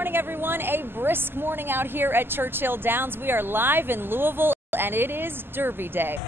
morning, everyone. A brisk morning out here at Churchill Downs. We are live in Louisville, and it is Derby Day.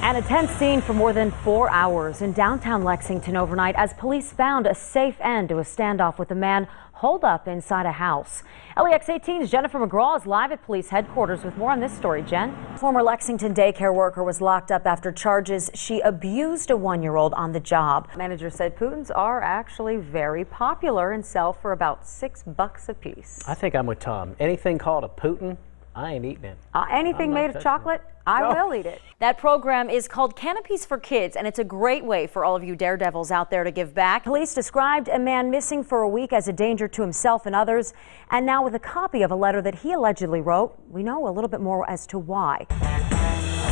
And a tense scene for more than 4 hours in downtown Lexington overnight as police found a safe end to a standoff with a man holed up inside a house. WLEX 18's Jennifer McGraw is live at police headquarters with more on this story. Jen? Former Lexington daycare worker was locked up after charges she abused a one-year-old on the job. Manager said Putins are actually very popular and sell for about $6 a piece. I think I'm with Tom. Anything called a Putin, I ain't eating it. Anything made of chocolate, I will eat it. That program is called Canopies for Kids, and it's a great way for all of you daredevils out there to give back. Police described a man missing for a week as a danger to himself and others, and now with a copy of a letter that he allegedly wrote, we know a little bit more as to why.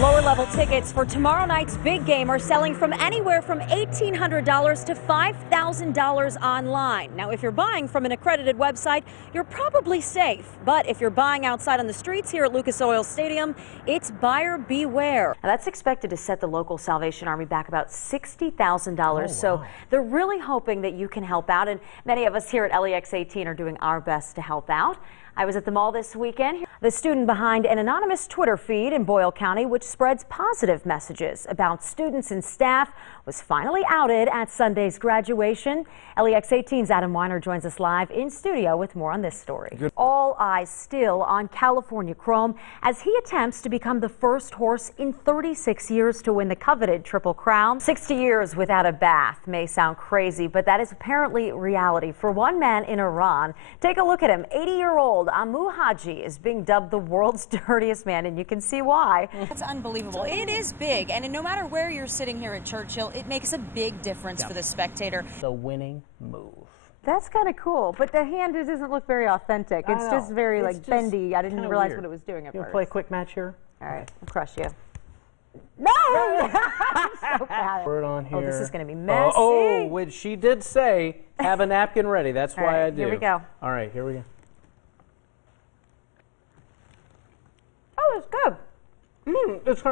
Lower level tickets for tomorrow night's big game are selling from anywhere from $1,800 to $5,000 online. Now, if you're buying from an accredited website, you're probably safe. But if you're buying outside on the streets here at Lucas Oil Stadium, it's buyer beware. Now, that's expected to set the local Salvation Army back about $60,000. Wow. So they're really hoping that you can help out. And many of us here at WLEX 18 are doing our best to help out. I was at the mall this weekend. The student behind an anonymous Twitter feed in Boyle County, which spreads positive messages about students and staff, was finally outed at Sunday's graduation. WLEX 18's Adam Weiner joins us live in studio with more on this story. All eyes still on California Chrome as he attempts to become the first horse in 36 years to win the coveted Triple Crown. 60 years without a bath may sound crazy, but that is apparently reality for one man in Iran. Take a look at him. 80-year-old Amu Haji is being dubbed the world's dirtiest man, and you can see why. It's unbelievable. It is big, and no matter where you're sitting here at Churchill, it makes a big difference for the spectator. The winning move. That's kind of cool, but the hand doesn't look very authentic. It's just very bendy. I didn't realize what it was doing at first. You want to play a quick match here? All right, I'll crush you. No! So bad. Word on here. Oh, this is going to be messy. Oh, which she did say, have a napkin ready. That's why I do. Here we go. All right, here we go. Oh, it's good.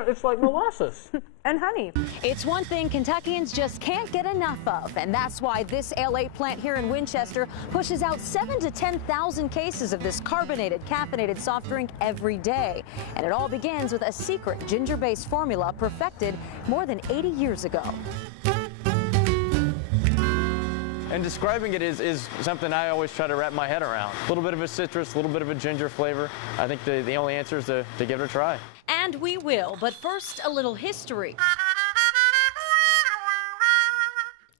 It's like molasses. And honey. It's one thing Kentuckians just can't get enough of, and that's why this LA plant here in Winchester pushes out 7,000 to 10,000 cases of this carbonated, caffeinated soft drink every day. And it all begins with a secret ginger-based formula perfected more than 80 years ago. And describing it is something I always try to wrap my head around. A little bit of a citrus, a little bit of a ginger flavor. I think the only answer is to give it a try. And we will, but first, a little history.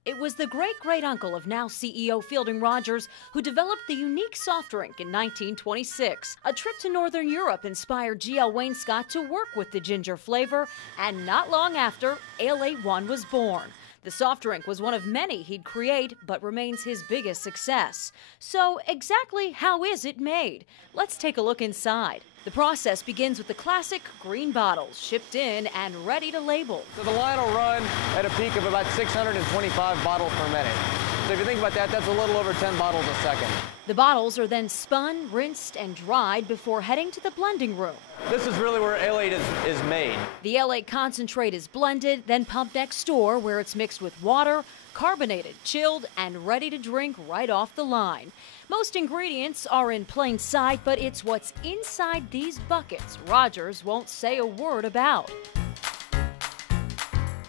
It was the great-great-uncle of now CEO Fielding Rogers who developed the unique soft drink in 1926. A trip to Northern Europe inspired G.L. Wainscott to work with the ginger flavor, and not long after, Ale 8-1 was born. The soft drink was one of many he'd create, but remains his biggest success. So exactly how is it made? Let's take a look inside. The process begins with the classic green bottles, shipped in and ready to label. So the line will run at a peak of about 625 bottles per minute. So if you think about that, that's a little over 10 bottles a second. The bottles are then spun, rinsed, and dried before heading to the blending room. This is really where Ale 8 is made. The Ale 8 concentrate is blended, then pumped next door where it's mixed with water, carbonated, chilled, and ready to drink right off the line. Most ingredients are in plain sight, but it's what's inside these buckets Rogers won't say a word about.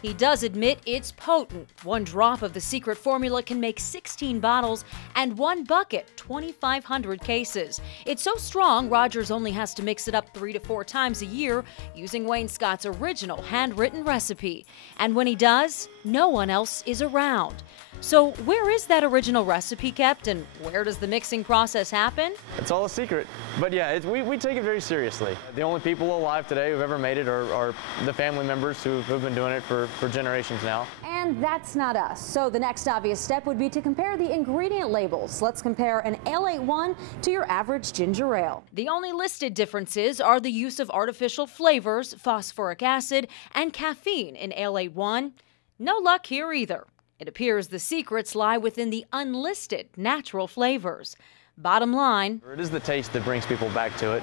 He does admit it's potent. One drop of the secret formula can make 16 bottles, and one bucket, 2,500 cases. It's so strong, Rogers only has to mix it up 3 to 4 times a year using Wainscott's original handwritten recipe. And when he does, no one else is around. So where is that original recipe kept, and where does the mixing process happen? It's all a secret. But yeah, we take it very seriously. The only people alive today who've ever made it are the family members who've been doing it for generations now. And that's not us. So the next obvious step would be to compare the ingredient labels. Let's compare an Ale 8-1 to your average ginger ale. The only listed differences are the use of artificial flavors, phosphoric acid, and caffeine in Ale 8-1. No luck here either. It appears the secrets lie within the unlisted natural flavors. Bottom line, It is the taste that brings people back to it.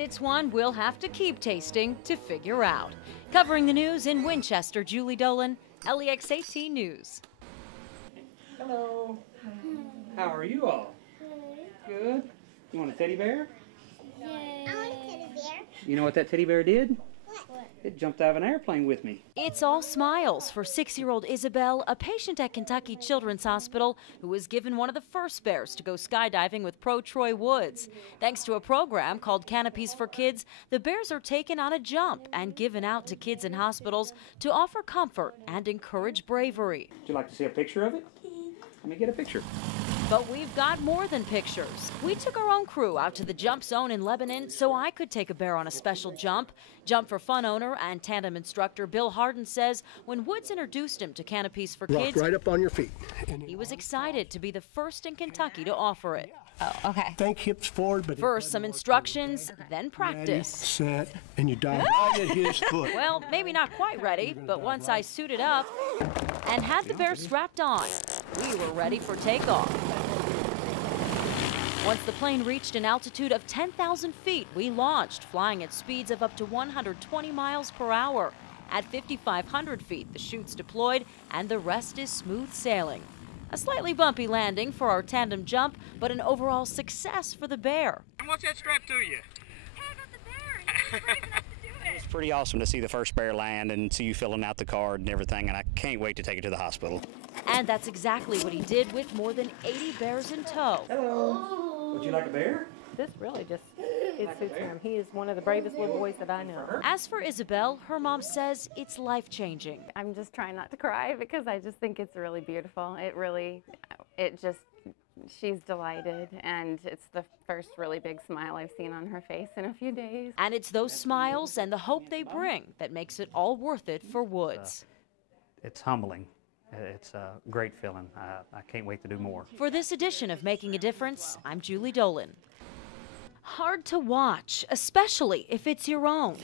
and it's one we'll have to keep tasting to figure out. Covering the news in Winchester, Julie Dolan, WLEX 18 News. Hello. How are you all? Good. You want a teddy bear? I want a teddy bear. You know what that teddy bear did? What? It jumped out of an airplane with me. It's all smiles for 6-year-old Isabel, a patient at Kentucky Children's Hospital who was given one of the first bears to go skydiving with Pro Troy Woods. Thanks to a program called Canopies for Kids, the bears are taken on a jump and given out to kids in hospitals to offer comfort and encourage bravery. Would you like to see a picture of it? Let me get a picture. But we've got more than pictures. We took our own crew out to the jump zone in Lebanon so I could take a bear on a special jump. Jump for Fun owner and tandem instructor Bill Harden says when Woods introduced him to Canopies for Kids, right up on your feet. he was excited to be the first in Kentucky to offer it. Oh, okay. Think hips forward, but First, some instructions, then ready, practice. set, and you dive right at his foot. Well, maybe not quite ready, but once I suited up and had the bear strapped on, we were ready for takeoff. Once the plane reached an altitude of 10,000 feet, we launched, flying at speeds of up to 120 miles per hour. At 5,500 feet, the chutes deployed, and the rest is smooth sailing. A slightly bumpy landing for our tandem jump, but an overall success for the bear. And what's that strap to you? Hey, I got the bear. You're brave enough to do it. It's pretty awesome to see the first bear land and see you filling out the card and everything, and I can't wait to take it to the hospital. And that's exactly what he did with more than 80 bears in tow. Hello. Would you like a bear? This really just, it suits him. He is one of the bravest little boys that I know. As for Isabel, her mom says it's life-changing. I'm just trying not to cry because I just think it's really beautiful. She's delighted, and it's the first really big smile I've seen on her face in a few days. And it's those smiles and the hope they bring that makes it all worth it for Woods. It's humbling. It's a great feeling. I can't wait to do more. For this edition of Making a Difference, I'm Julie Dolan. Hard to watch, especially if it's your own.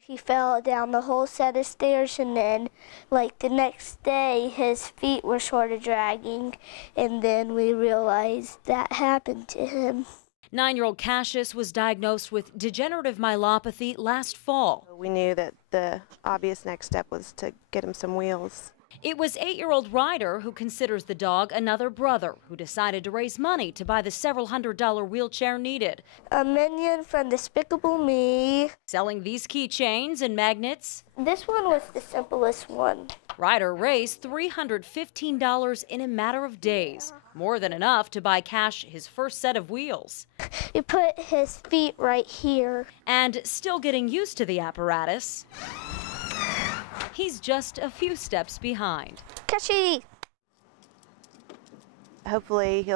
He fell down the whole set of stairs, and then, like, the next day, his feet were sort of dragging, and then we realized that happened to him. 9-year-old Cassius was diagnosed with degenerative myelopathy last fall. We knew that the obvious next step was to get him some wheels. It was 8-year-old Ryder, who considers the dog another brother, who decided to raise money to buy the several $100 wheelchair needed. A minion from Despicable Me. Selling these keychains and magnets, This one was the simplest one. Ryder raised $315 in a matter of days, more than enough to buy Cash his first set of wheels. We put his feet right here. And still getting used to the apparatus, he's just a few steps behind. Catchy! Hopefully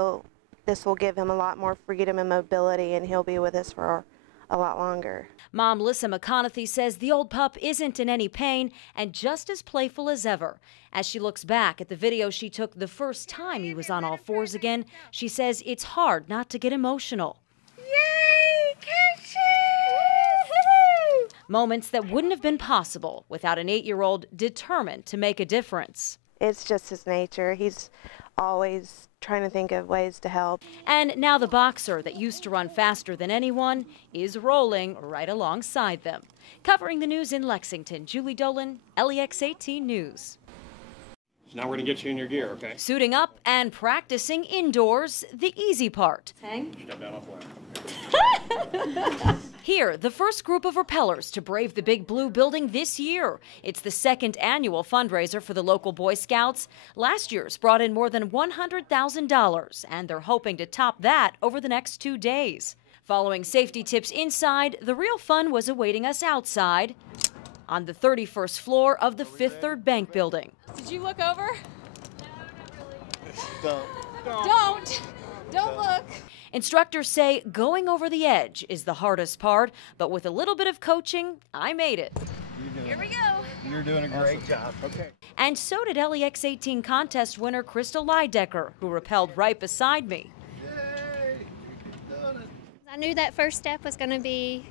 this will give him a lot more freedom and mobility, and he'll be with us for a lot longer. Mom Lissa McConaughey says the old pup isn't in any pain and just as playful as ever. As she looks back at the video she took the first time he was on all fours again, she says it's hard not to get emotional. Yay! Catchy! Moments that wouldn't have been possible without an 8-year-old determined to make a difference. It's just his nature. He's always trying to think of ways to help. And now the boxer that used to run faster than anyone is rolling right alongside them. Covering the news in Lexington, Julie Dolan, LEX 18 News. So now we're going to get you in your gear, okay? Suiting up and practicing indoors, the easy part. Step down off the ladder. Here, the first group of rappellers to brave the Big Blue building this year. It's the second annual fundraiser for the local Boy Scouts. Last year's brought in more than $100,000, and they're hoping to top that over the next 2 days. Following safety tips inside, the real fun was awaiting us outside on the 31st floor of the Fifth Third Bank building. Did you look over? Don't. Don't look. Instructors say going over the edge is the hardest part, but with a little bit of coaching, I made it. Here we go. You're doing a great job. Okay. And so did LEX 18 contest winner Crystal Leidecker, who rappelled right beside me. I knew that first step was going to be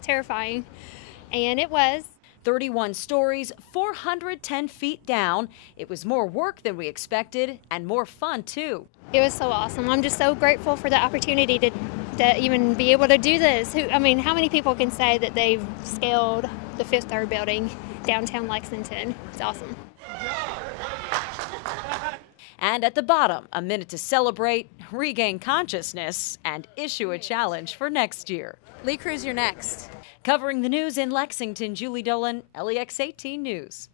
terrifying, and it was. 31 stories, 410 feet down. It was more work than we expected and more fun, too. It was so awesome. I'm just so grateful for the opportunity to even be able to do this. How many people can say that they've scaled the Fifth Third building downtown Lexington? It's awesome. And at the bottom, a minute to celebrate, regain consciousness, and issue a challenge for next year. Lee Cruz, you're next. Covering the news in Lexington, Julie Dolan, LEX 18 News.